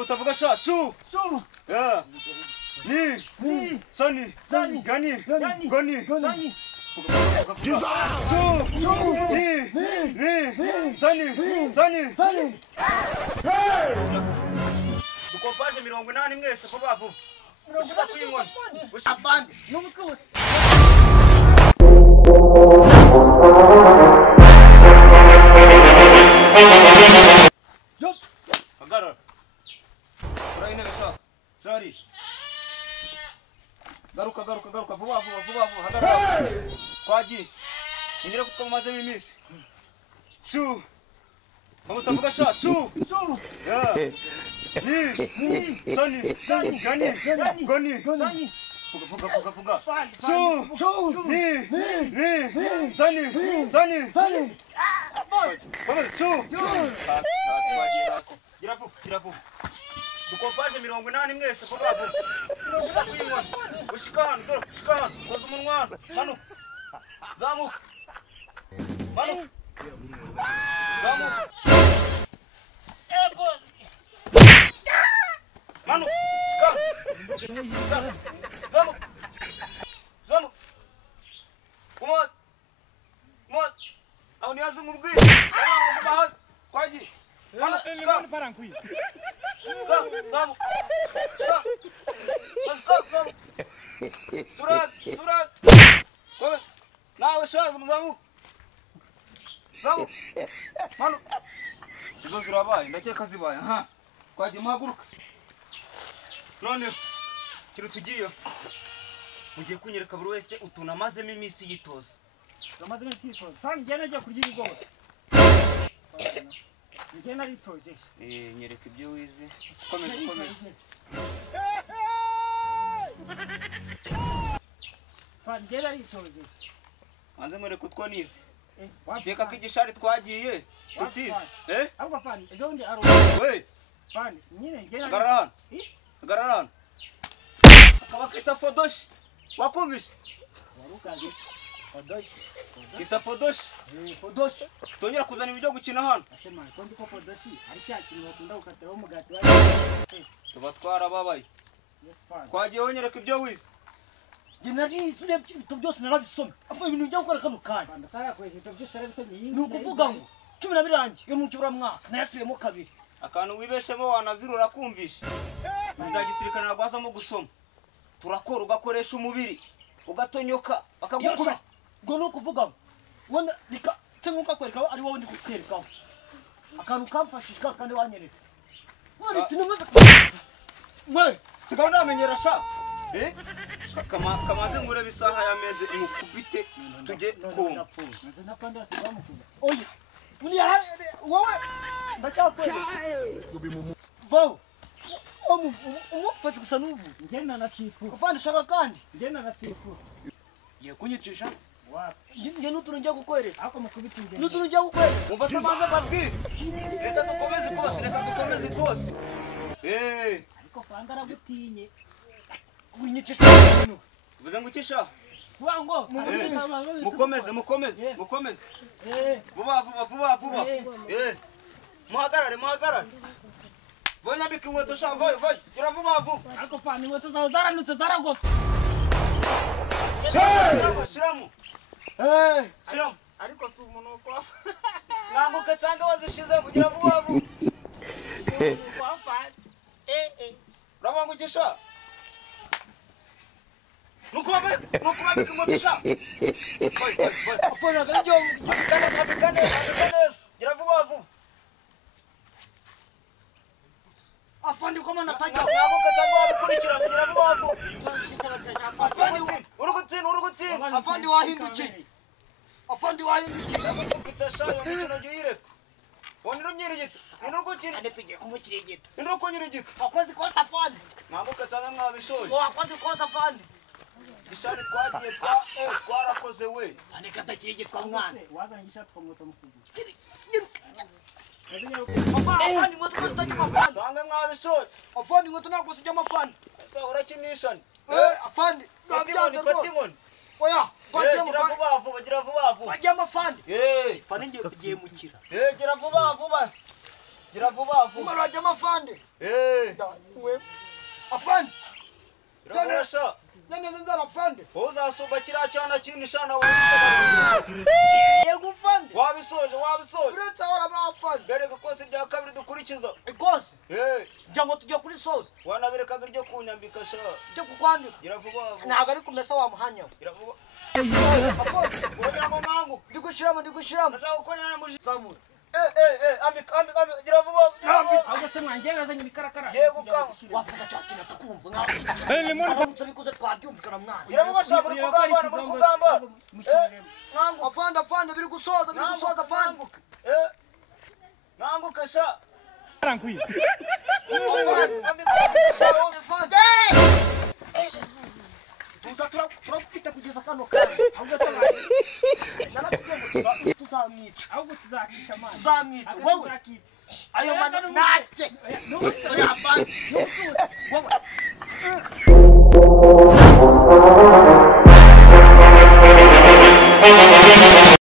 Utavuga sha su ya ni sani gani goni su ni sani dukopaje 80 mwese ko bavu ushaka kuyinkona ushapande n'umutwe Agora. Por aí, né, pessoal? Jari. Garuka. Vua. Agora. Quadi. Menina que mais mimis. Su. Vamos tabuga chá. Su. Ya. Ni. Sani. Gani. Fuga. Su. Ni. Sani. Vamos, su. Girafu. Dukopaje 80 mwese ko bavu. Ushaka kuyinkona. Ushikana. Koza umunwa. Manu. Zamuka. Ego. Manu. Shikana. Zamuka. Kumaz. Au niaze ngurugwi. Bahas. Kwaji. Manu. Shikana. Parankui. Vamos. Surat. Come. Não, vamos. Mano. Izo zirabaye ndakeka zibaye ha. Kwaje mahaguruka. None kiro tugiye. Mugiye kunyereka buri wese utunamazemo imisi yitoza. Amazina yitoza. Sani njye najya kurya ibigori. Njye naritoje. Nyereka ibyo wize. Komeza. Fani njye naritoje. Anze mwereka utwo nize. Jeka kigishari twagiye. Tutize. Ahubwo fani ejo ndi aro. We. Fani nyine njye Gararana. Akaba kita fodoshi. Wakumvishe? Warukaje. Fodoshi. Kita fodoshi. Fodoshi. Tongera kuzana ibyo gukina hano. Asema ko ndiko fodoshi ari cyakino bakunda gukatira umugati wa. Tuba twarababaye. Yes fani. Kwagiye wonyereka ibyo wize. Generisi ibyo byose narabisoma. Afa ibintu bijya gukora kano kanya. Ndakaya kwezi ibyo byose narabisomye. Ni ukuvuga ngo 10 birangiye yo mu cyubura mwaka nayasubiyemo kabiri. Akantu wibeshemo wanazirura kumvisha. Ndagisirikana nagwazamo gusoma. Turakora ugakoresha umubiri. Ugatonyoka bakagukura. Ngo no kuvuga wona rika tenguka kwereka ari wowe ndi kukwerekaho. Akantu kamfashishika kandi wanyeretse. Wari tinumaze mwe sigaho namenyera sha. Kamaze ngureba isaha yameze imukubite tujye kumva. Napanda asibamukuba. Oye. Uni ya wowe ndacyakwereka. Vao. Umufashe gusa n'ubu. Ngenda nasifu. Ufana shaka kandi. Ngenda nasifu. Ye kunyicisha se. Nge n'uturu njya gukwereka. Ako mukubita ingendo. N'uturu njya gukwereka. Umva samanza babwire. Reka dukomeze kose. Ariko fanga aragutinye. Winyicisha ibintu. Uvuze ngo ukisha? Wango. Mukomeze. Vuba. Muhagarare. Vonya biki inkweto sha vai. Gira vuba. Ariko fani inkweto zawe zaranutse zaragose. Shiramu. Shiramu. Ariko si umuntu kwa. Ngambuka cyangwa wazishize kugira vuba. Kwa fani. Urabangukisha? Nukubabe inkweto sha. Vai. Afona ganjo. Kapitane. Gira vuba. Afandi koma natajya ngambuka cyangwa wabikurikira kugira vuba. Urugutin. Afandi wahindukiye. Kutasha yo mukino gihire. Woniro nyirigito. Nirugukira. Ane tugiye kumukira igito. Niruko nyirigito. Wakoze kosa afandi. Ngambuka cyangwa mwabishoje. Wakoze kosa afandi. Gishari twagiye twarakoze we. Ane katakira igitwa mwana. Wazana gishati komutsa mukugu. Afandi ngo twasitanye mafandi. Cyangwa mwabishoje. Afandi ngo tunako sijya mafandi. Sasa urakinisha. Afandi. Patingoni. Oya, gira vuba. Bajya amafandi. Fani ngiye kugiye mukira. Gira vuba. Umara bajya amafandi. yasuba kiriya cyana kinishana yego ufande wabisoje uretse ahora mwafande bereka kose ibya kabiri dukurikiza ikose eh njya ngo tujye kuri soza wanabirekaga iryo kunyambika sha byo kukwandika iravuga ntabwo ari kumesa wa muhanya iravuga kugira ngo nangu ndigushiramo ndashaka gukorera mu zamura amika iravuga ahubwo se mwanjye yazanye ibikarakara yego kanga wavuga cyakina tukumva nkaho ni bikoze twabyumvikana mwana iravuga sha muri kugamba nangu afande biri gusoza afande nanguka sha Tranquilo. tuza turagufite kugeza kano kanya ahubwo se mwanjye narakubwiye tuzamwica ahubwo tuzakica amazi tuzamwica wowe ayo mana nake n'ubundi